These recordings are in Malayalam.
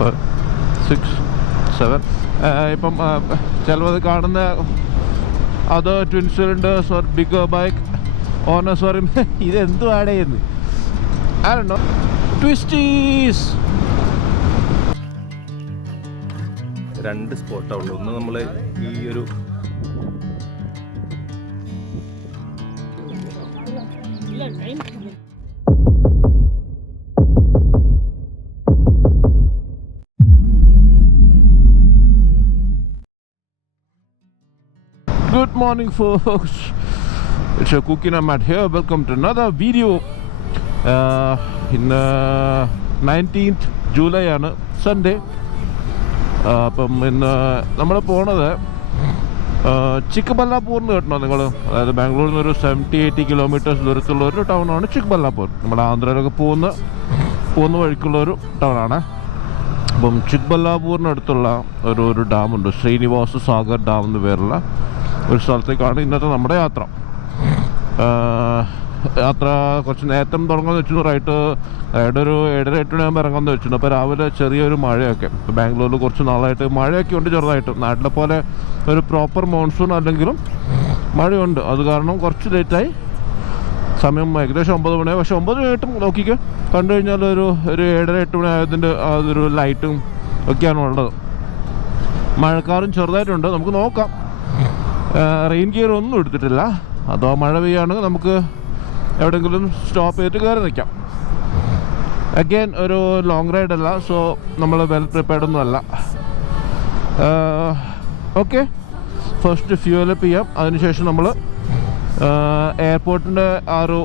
6, 7. ഇപ്പം ചിലത് കാണുന്ന അത് twin cylinders or bigger bike owners പറയും ഇതെന്തു ആഡ് ചെയ്യുന്നു ആരുണ്ടോ ട്വിസ്റ്റീസ്. 2 സ്പോട്ടാണ് ഉള്ളൂ. ഒന്ന് നമ്മൾ ഈ ഒരു Good morning folks, it's a Cooking Ahmad here. Welcome to another video. In 19th July ആണ് സൺഡേ. അപ്പം ഇന്ന് നമ്മൾ പോണത് ചിക്കബല്ലാപൂർന്ന് കേട്ടോ നിങ്ങൾ. അതായത് ബാംഗ്ലൂരിൽ നിന്ന് ഒരു 70-80 കിലോമീറ്റേഴ്സ് ദൂരത്തുള്ള ഒരു ടൗണാണ് ചിക്കബല്ലാപൂർ. നമ്മുടെ ആന്ധ്രയിലൊക്കെ പോകുന്ന വഴിക്കുള്ള ഒരു ടൗണാണ്. അപ്പം ചിക്കബല്ലാപൂരിനടുത്തുള്ള ഒരു ഡാമുണ്ട്, ശ്രീനിവാസ സാഗർ ഡാം എന്ന് പേരുള്ള ഒരു സ്ഥലത്തേക്കാണ് ഇന്നത്തെ നമ്മുടെ യാത്ര. കുറച്ച് നേരത്തെ തുടങ്ങാമെന്ന് വെച്ചു. റൈഡ് ഒരു 7-8 മണിയാകുമ്പോൾ ഇറങ്ങാമെന്ന് വെച്ചിട്ടുണ്ട്. അപ്പോൾ രാവിലെ ചെറിയൊരു മഴയൊക്കെ, ഇപ്പോൾ ബാംഗ്ലൂരിൽ കുറച്ച് നാളായിട്ട് മഴയൊക്കെ ഉണ്ട് ചെറുതായിട്ട്. നാട്ടിലെ പോലെ ഒരു പ്രോപ്പർ മോൺസൂൺ അല്ലെങ്കിലും മഴയുണ്ട്. അത് കാരണം കുറച്ച് ലേറ്റായി. സമയം ഏകദേശം 9 മണിയായി. പക്ഷേ 9 മണിയായിട്ടും നോക്കിക്കോ, കണ്ടു കഴിഞ്ഞാൽ ഒരു 7-8 മണി ആയതിൻ്റെ അതൊരു ലൈറ്റും ഒക്കെയാണ് ഉള്ളത്. മഴക്കാറും ചെറുതായിട്ടുണ്ട്. നമുക്ക് നോക്കാം. റെയിൻ ഗിയർ ഒന്നും എടുത്തിട്ടില്ല. അതോ മഴ പെയ്യുകയാണെങ്കിൽ നമുക്ക് എവിടെയെങ്കിലും സ്റ്റോപ്പ് ചെയ്തിട്ട് കയറി നിൽക്കാം. അഗെയിൻ ഒരു ലോങ് റൈഡ് അല്ല, സോ നമ്മൾ വെൽ പ്രിപ്പയർഡ് ഒന്നും അല്ല. ഓക്കെ, ഫസ്റ്റ് ഫ്യൂവൽ അപ്പ് ചെയ്യാം. അതിനുശേഷം നമ്മൾ എയർപോർട്ടിൻ്റെ ആ ഒരു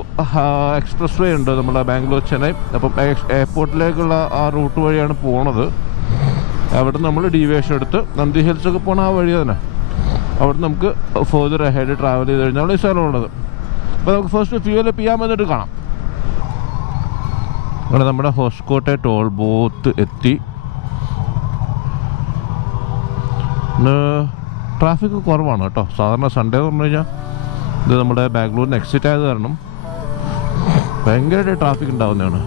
എക്സ്പ്രസ് വേ ഉണ്ട് നമ്മുടെ ബാംഗ്ലൂർ ചെന്നൈ. അപ്പം എയർപോർട്ടിലേക്കുള്ള ആ റൂട്ട് വഴിയാണ് പോണത്. അവിടെ നമ്മൾ ഡീവിയേഷൻ എടുത്ത് നന്ദി ഹിൽസൊക്കെ പോകണ ആ വഴി തന്നെ. അവിടെ നമുക്ക് ഫർദർ ഹെഡ് ട്രാവൽ ചെയ്ത് കഴിഞ്ഞാൽ ഈ സ്ഥലമുള്ളത്. അപ്പോൾ നമുക്ക് ഫസ്റ്റ് ഫ്യൂവൽ അപ്പ് ചെയ്യാൻ വന്നിട്ട് കാണാം. അവിടെ നമ്മുടെ ഹോസ്കോട്ടെ ടോൾ ബൂത്ത് എത്തി. ട്രാഫിക് കുറവാണ് കേട്ടോ. സാധാരണ സൺഡേ എന്ന് പറഞ്ഞു കഴിഞ്ഞാൽ ഇത് നമ്മുടെ ബാംഗ്ലൂരിന് എക്സിറ്റ് ആയത് കാരണം ഭയങ്കരമായിട്ട് ട്രാഫിക് ഉണ്ടാവുന്നതാണ്.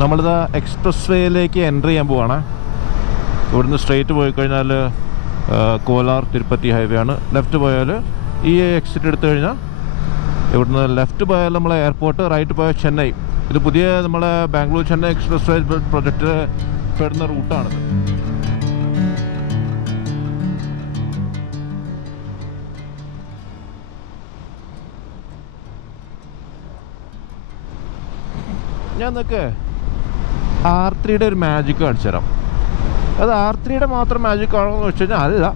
നമ്മളിത് എക്സ്പ്രസ് വേയിലേക്ക് എൻ്റർ ചെയ്യാൻ പോവാണ്. ഇവിടുന്ന് സ്ട്രെയിറ്റ് പോയി കഴിഞ്ഞാൽ കോലാർ തിരുപ്പതി ഹൈവേ ആണ്. ലെഫ്റ്റ് പോയാൽ ഈ എക്സിറ്റ് എടുത്തു കഴിഞ്ഞാൽ ഇവിടുന്ന് ലെഫ്റ്റ് പോയാൽ നമ്മളെ എയർപോർട്ട്, റൈറ്റ് പോയാൽ ചെന്നൈ. ഇത് പുതിയ നമ്മളെ ബാംഗ്ലൂർ ചെന്നൈ എക്സ്പ്രസ് വേ പ്രൊജക്റ്റ് പെടുന്ന റൂട്ടാണിത്. ഞാൻ നിൽക്ക് R3യുടെ ഒരു മാജിക് കാണിച്ചു തരാം. അത് R3യുടെ മാത്രം മാജിക് ആണോ എന്ന് വെച്ച് കഴിഞ്ഞാൽ അല്ല,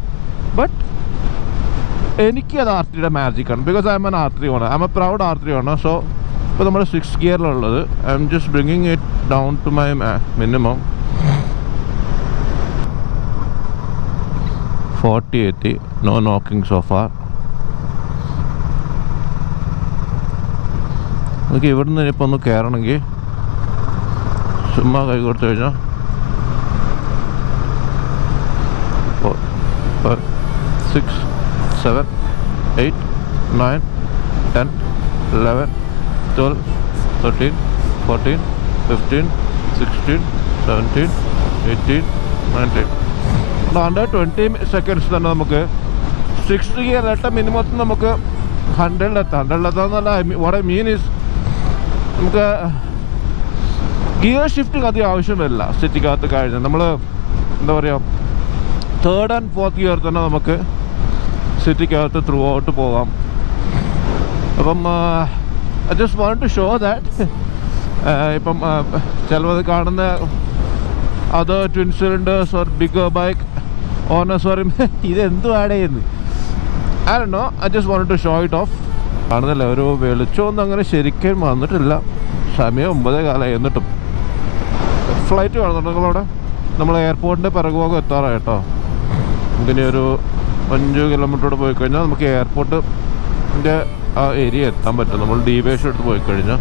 ബട്ട് എനിക്ക് അത് R3യുടെ മാജിക്കാണ്. Because I am an R3 owner, I am a proud R3 owner. So ഇപ്പോൾ നമ്മൾ 6 ഗിയറിലുള്ളത്. I am just bringing it down to my minimum. 40 എത്തി. No knocking so far. നമുക്ക് ഇവിടുന്ന് ഇനിയിപ്പോൾ ഒന്ന് കയറണമെങ്കിൽ ചുമ്മാ കൈ കൊടുത്തു കഴിഞ്ഞാൽ 4, 6, 7, 8, 9, 10, 11, 12, 13, 14, 15, 16, 17, 18, 19. അണ്ടർ 20 സെക്കൻഡ്സ് തന്നെ നമുക്ക് 6 ഗിയർ ഇട്ട മിനിമത്തിൽ നമുക്ക് 100-ലെത്താം. 100-ലെത്താന്നല്ല, വാട്ട് ഐ മീൻ ഈസ് നമുക്ക് ഗിയർ ഷിഫ്റ്റിംഗ് അധികം ആവശ്യമില്ല സിറ്റിക്കകത്ത് കഴിഞ്ഞാൽ. നമ്മൾ എന്താ പറയുക, 3rd and 4th ഗിയർ തന്നെ നമുക്ക് സിറ്റിക്കകത്ത് ത്രൂ ഔട്ട് പോകാം. അപ്പം I just want to show that. ഇപ്പം ചിലത് കാണുന്ന അത് twin cylinders or bigger bike owners പറയും ഇതെന്തു ആഡ് ചെയ്യുന്നു ആരുണ്ടോ. I just want to show it off. കാണുന്നില്ല, ഒരു വെളിച്ചമൊന്നും അങ്ങനെ ശരിക്കും വന്നിട്ടില്ല. സമയം 9:15 എന്നിട്ടും ഫ്ലൈറ്റ് കാണുന്നുണ്ട് നിങ്ങളവിടെ. നമ്മൾ എയർപോർട്ടിൻ്റെ പിറകുഭാഗം എത്താറായി കേട്ടോ. ഇതിന് ഒരു 5 കിലോമീറ്ററോട് പോയി കഴിഞ്ഞാൽ നമുക്ക് എയർപോർട്ടിൻ്റെ ആ ഏരിയ എത്താൻ പറ്റും. നമ്മൾ ഡീവിയേഷൻ എടുത്ത് പോയി കഴിഞ്ഞാൽ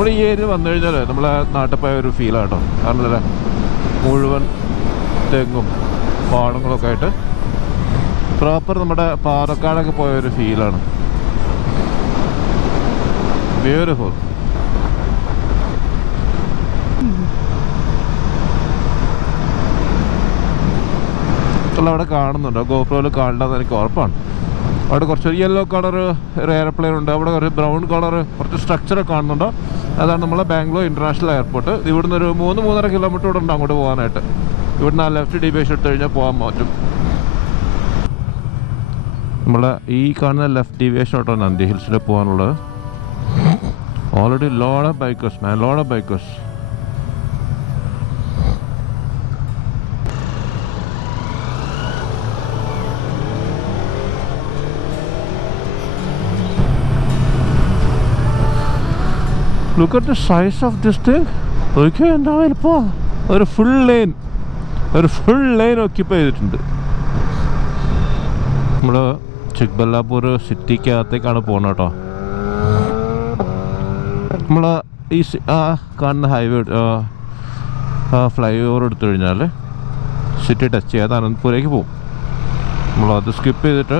നമ്മൾ ഈ ഏരിയ വന്നു കഴിഞ്ഞാൽ നമ്മളെ നാട്ടിൽ പോയ ഒരു ഫീലാണ് കേട്ടോ. കാരണം അല്ലേ, മുഴുവൻ തെങ്ങും പാടങ്ങളൊക്കെ ആയിട്ട് പ്രോപ്പർ നമ്മുടെ പാലക്കാടൊക്കെ പോയ ഒരു ഫീലാണ്. ബ്യൂട്ടിഫുൾ. അവിടെ കാണുന്നുണ്ടോ? ഗോപ്രോയിൽ കാണേണ്ടത് എനിക്ക് ഉറപ്പാണ്. അവിടെ കുറച്ച് യെല്ലോ കളർ ഒരു എയർപ്ലെയിൻ ഉണ്ട്, അവിടെ കുറച്ച് ബ്രൗൺ കളർ കുറച്ച് സ്ട്രക്ചറൊക്കെ കാണുന്നുണ്ടോ? അതാണ് നമ്മളെ ബാംഗ്ലൂർ ഇൻ്റർനാഷണൽ എയർപോർട്ട്. ഇവിടുന്ന് ഒരു 3-3.5 കിലോമീറ്റർ ഇവിടെ ഉണ്ട് അങ്ങോട്ട് പോകാനായിട്ട്. ഇവിടുന്ന് ആ ലെഫ്റ്റ് ഡീവിയേഷൻ എടുത്തു കഴിഞ്ഞാൽ പോകാൻ പറ്റും. നമ്മളെ ഈ കാണുന്ന ലെഫ്റ്റ് ഡീവിയേഷൻ കേട്ടോ നന്ദി ഹിൽസിൽ പോകാനുള്ളത്. Already load of bikers man, load of bikers. Look at the size of this thing. Okay, എന്താ വലിപ്പോ? ഒരു ഫുൾ ലൈൻ ഓക്യുപ്പൈ ചെയ്തിട്ടുണ്ട്. നമ്മൾ ചിക്ബല്ലാപൂർ സിറ്റിക്കകത്തേക്കാണ് പോകുന്നത് കേട്ടോ. നമ്മൾ ഈ കാണുന്ന ഹൈവേ ഫ്ലൈ ഓവർ എടുത്തു കഴിഞ്ഞാൽ സിറ്റി ടച്ച് ചെയ്യാതെ അനന്തപൂരേക്ക് പോകും. നമ്മളത് സ്കിപ്പ് ചെയ്തിട്ട്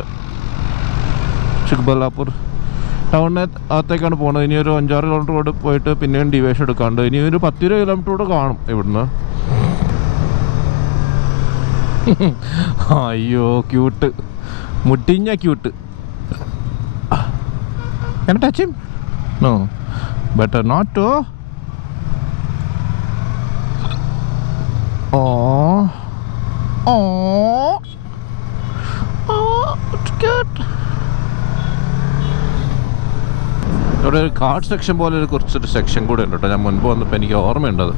ചിക്ബല്ലാപൂർ ടൗണിന് അകത്തേക്കാണ് പോകുന്നത്. ഇനി ഒരു 5-6 കിലോമീറ്റർ കൂടെ പോയിട്ട് പിന്നെയും ഡിവേഷൻ എടുക്കാണ്ട് ഇനി ഒരു 10-20 കിലോമീറ്റർ കൂടെ കാണും ഇവിടുന്ന്. അയ്യോ ക്യൂട്ട്, മുട്ടിഞ്ഞ cute. Can I touch him? No, better not to. Oh, it's cute. ഇവിടെ ഒരു കാർഡ് സെക്ഷൻ പോലെ ഒരു കുറച്ചൊരു സെക്ഷൻ കൂടെ ഉണ്ട് കേട്ടോ. ഞാൻ മുൻപ് വന്നപ്പോൾ എനിക്ക് ഓർമ്മയുണ്ടത്.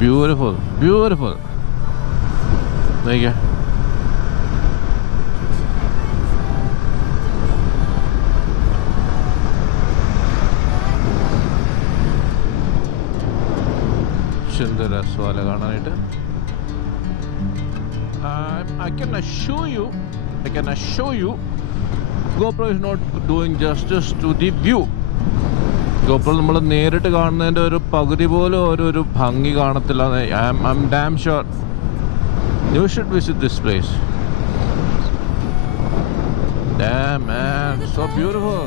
Beautiful beautiful. നോക്കിയേ, എന്ത് രസമല്ലേ കാണാനായിട്ട്. I can assure you GoPro is not doing justice to the view. GoPro നമ്മൾ നേരിട്ട് കാണുന്നതിൻ്റെ ഒരു പകുതി പോലും ഒരു ഭംഗി കാണത്തില്ല. I'm damn sure you should visit this place. Damn man, so beautiful.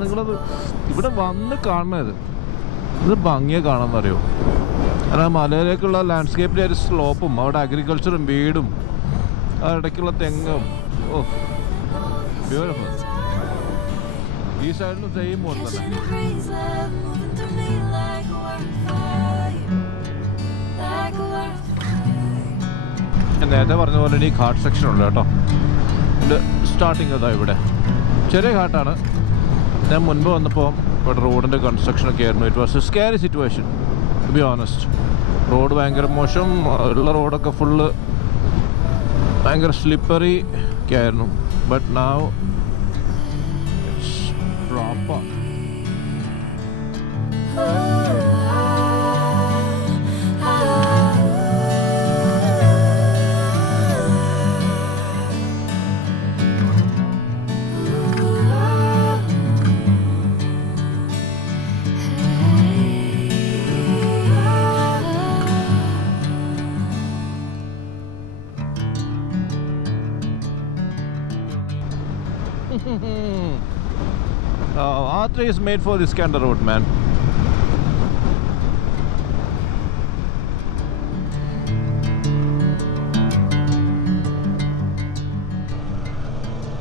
നിങ്ങളത് ഇവിടെ വന്ന് കാണണത് ഇത് ഭംഗിയെ കാണാമെന്നറിയോ? കാരണം മലയിലേക്കുള്ള ലാൻഡ്സ്കേപ്പിൻ്റെ ഒരു സ്ലോപ്പും അവിടെ അഗ്രികൾച്ചറും വീടും ഇടയ്ക്കുള്ള തെങ്ങും. ഓ ബ്യൂട്ടിഫുൾ. ഈ സൈഡിലും സെയിം പോലെ തന്നെ. ഞാൻ നേരത്തെ പറഞ്ഞ പോലെ ഈ ഘാട്ട് സെക്ഷൻ ഉണ്ട് കേട്ടോ. ഇത് സ്റ്റാർട്ടിങ് അതാ ഇവിടെ ചെറിയ ഘാട്ടാണ്. ഞാൻ മുൻപ് വന്നപ്പോൾ ഇവിടെ റോഡിൻ്റെ കൺസ്ട്രക്ഷനൊക്കെ ആയിരുന്നു. It was a scary situation to be honest. Road ഭയങ്കര മോശം, ഉള്ള റോഡൊക്കെ ഫുള്ള് ഭയങ്കര സ്ലിപ്പറി ഒക്കെ ആയിരുന്നു. But now it's proper. R3 is made for this kind of road, man.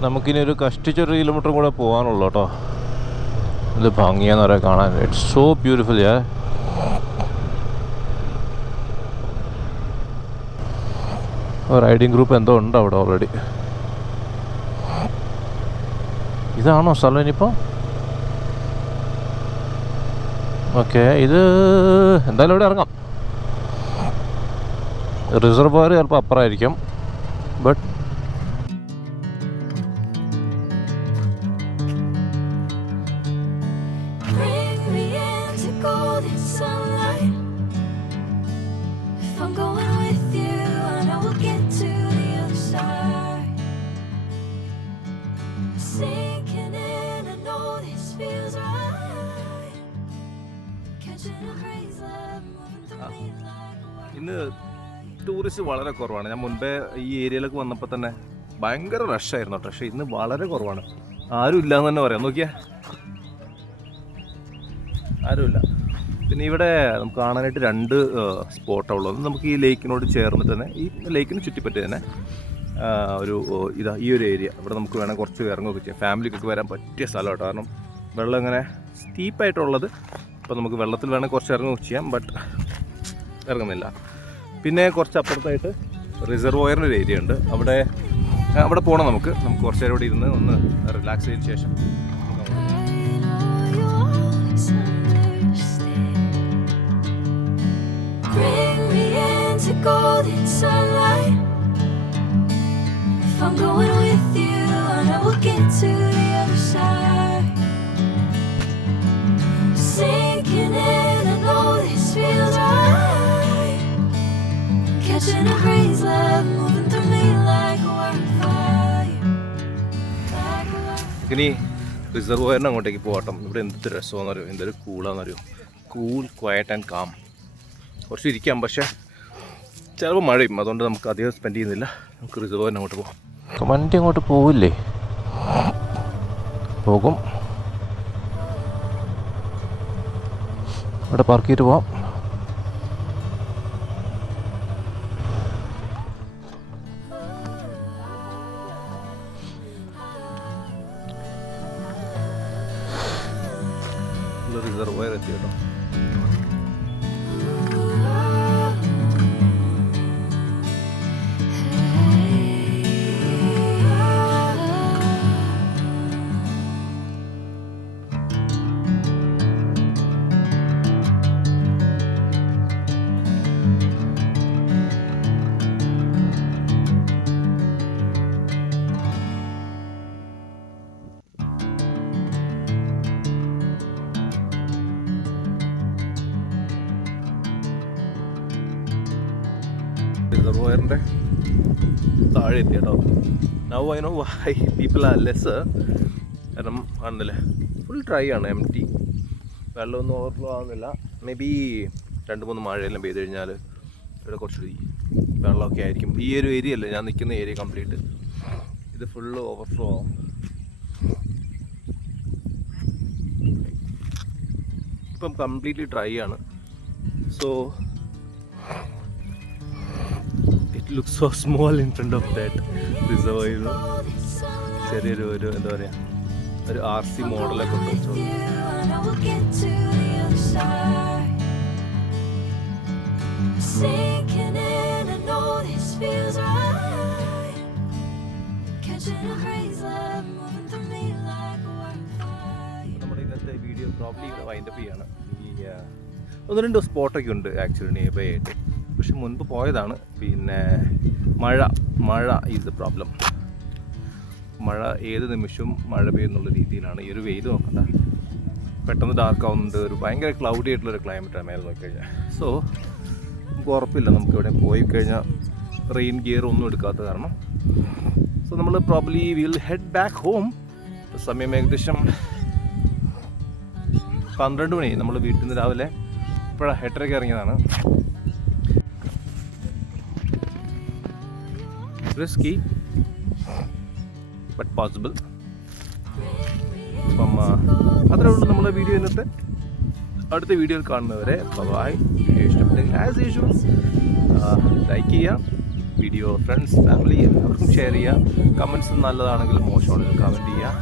നമുക്കിനി ഒരു കഷ്ടിച്ചൊരു കിലോമീറ്റർ കൂടെ പോകാനുള്ളൂ കേട്ടോ. ഇത് ഭംഗിയാന്ന് പറയാൻ കാണാൻ. It's so beautiful. Riding group എന്തോ ഉണ്ട് അവിടെ ഓൾറെഡി. ഇതാണോ സ്ഥലം ഇനിയിപ്പോൾ? ഓക്കെ, ഇത് എന്തായാലും ഇവിടെ ഇറങ്ങാം. റിസർവോയർ ചിലപ്പോൾ അപ്പുറമായിരിക്കും. But golden sunlight. If I'm going with you, I know we'll get to the other side. Sinking in, I know this feels right. Catching a crazy love, moving through me like a wildfire. ഇന്ന് ടൂറിസ്റ്റ് വളരെ കുറവാണ്. ഞാൻ മുൻപേ ഈ ഏരിയയിലേക്ക് വന്നപ്പോൾ തന്നെ ഭയങ്കര റഷായിരുന്നു കേട്ടോ. പക്ഷേ ഇന്ന് വളരെ കുറവാണ്. ആരും ഇല്ലയെന്ന് തന്നെ പറയാം. നോക്കിയാ ആരുമില്ല. പിന്നെ ഇവിടെ നമുക്ക് കാണാനായിട്ട് 2 സ്പോട്ടാണ് ഉള്ളത്. നമുക്ക് ഈ ലേക്കിനോട് ചേർന്നിട്ട് തന്നെ ഈ ലേക്കിന് ചുറ്റിപ്പറ്റി തന്നെ ഒരു ഈ ഒരു ഏരിയ ഇവിടെ നമുക്ക് വേണം കുറച്ച് ഇറങ്ങുകയൊക്കെ ചെയ്യാം. ഫാമിലിക്കൊക്കെ വരാൻ പറ്റിയ സ്ഥലം കേട്ടോ. കാരണം വെള്ളം ഇങ്ങനെ സ്റ്റീപ്പായിട്ടുള്ളത്. അപ്പോൾ നമുക്ക് വെള്ളത്തിൽ വേണമെങ്കിൽ കുറച്ച് ഇറങ്ങുകയൊക്കെ ചെയ്യാം. ബട്ട് ഇറങ്ങുന്നില്ല. പിന്നെ കുറച്ച് അപ്പുറത്തായിട്ട് റിസർവോയറിൻ്റെ ഒരു ഏരിയ ഉണ്ട്. അവിടെ പോകണം. നമുക്ക് കുറച്ച് നേരം ഇവിടെ ഇരുന്ന് ഒന്ന് റിലാക്സ് ചെയ്തതിന് ശേഷം Golden sunlight. If I'm going with you, I know we'll get to the other side. Sinking in, I know this feels right. Catching a crazy love, moving through me like a wildfire. ഇനി റിസർവോയറിന് അങ്ങോട്ടേക്ക് പോകട്ടെ. ഇവിടെ എന്ത് രസമാണെന്നറിയോ, എന്തൊരു കൂളാണെന്നറിയോ. Cool, quiet and calm. കുറച്ച് ഇരിക്കാം. പക്ഷേ ചിലപ്പോൾ മഴയും, അതുകൊണ്ട് നമുക്ക് അധികം സ്പെൻഡ് ചെയ്യുന്നില്ല. നമുക്ക് റിസർവോയറിന് അങ്ങോട്ട് പോകാം. വണ്ടി അങ്ങോട്ട് പോവില്ലേ? പോകും. ഇവിടെ പാർക്ക് ചെയ്തിട്ട് പോവാം. റിസർവോയർ എത്തി കേട്ടോ. റിസർവോയറിൻ്റെ താഴെ എത്തി കേട്ടോ. Now I know why people are less. കാരണം ആണെന്നില്ലേ, ഫുൾ ഡ്രൈ ആണ്, എം ടി. വെള്ളമൊന്നും ഓവർഫ്ലോ ആവുന്നില്ല. മേ ബി 2-3 മഴയെല്ലാം പെയ്ത് കഴിഞ്ഞാൽ ഇവിടെ കുറച്ചുകൂടി വെള്ളമൊക്കെ ആയിരിക്കും. ഈ ഒരു ഏരിയ അല്ലേ ഞാൻ നിൽക്കുന്ന ഏരിയ കംപ്ലീറ്റ് ഇത് ഫുള്ള് ഓവർഫ്ലോ ആവും. ഇപ്പം കംപ്ലീറ്റ്ലി ഡ്രൈ ആണ്. So it looks so small in front of that reservoir. ചെറിയൊരു എന്താ പറയുക, ഒരു RC മോഡലൊക്കെ വെച്ചു. നമ്മുടെ ഇന്നത്തെ വീഡിയോ പ്രോബ്ലി ഇവിടെ വൈൻഡപ്പ് ചെയ്യാണ്. ഈ 1-2 സ്പോട്ടൊക്കെ ഉണ്ട് ആക്ച്വലി നിയർ ബൈ ആയിട്ട്. പക്ഷെ മുൻപ് പോയതാണ്. പിന്നെ മഴ ഈസ് ദ പ്രോബ്ലം. മഴ ഏത് നിമിഷവും മഴ പെയ്യുന്നുള്ള രീതിയിലാണ്. ഈ ഒരു വെയിൽ നോക്കണ്ട, പെട്ടെന്ന് ഡാർക്ക് ആവുന്നുണ്ട്. ഒരു ഭയങ്കര ക്ലൗഡി ആയിട്ടുള്ളൊരു ക്ലൈമറ്റാണ് മേലെ നോക്കിക്കഴിഞ്ഞാൽ. സോ നമുക്ക് ഉറപ്പില്ല നമുക്ക് ഇവിടെ പോയി കഴിഞ്ഞാൽ റെയിൻ ഗിയർ ഒന്നും എടുക്കാത്ത കാരണം. സോ നമ്മൾ probably will head back home. സമയം ഏകദേശം 12 മണി. നമ്മൾ വീട്ടിൽ നിന്ന് രാവിലെ ഇപ്പോഴാണ് 8:30 ഇറങ്ങിയതാണ്. Risky but possible. അപ്പം അത്രേ ഉള്ളൂ നമ്മുടെ വീഡിയോ ഇന്നത്തെ. അടുത്ത വീഡിയോയിൽ കാണുന്നവരെ ബൈ. വീഡിയോ ഇഷ്ടപ്പെട്ടെങ്കിൽ ആസ് യൂഷ്വൽ ലൈക്ക് ചെയ്യുക. വീഡിയോ ഫ്രണ്ട്സ് ഫാമിലി എല്ലാവർക്കും ഷെയർ ചെയ്യുക. കമൻറ്റ്സ് നല്ലതാണെങ്കിലും മോശമാണെങ്കിലും കമൻറ്റ് ചെയ്യുക.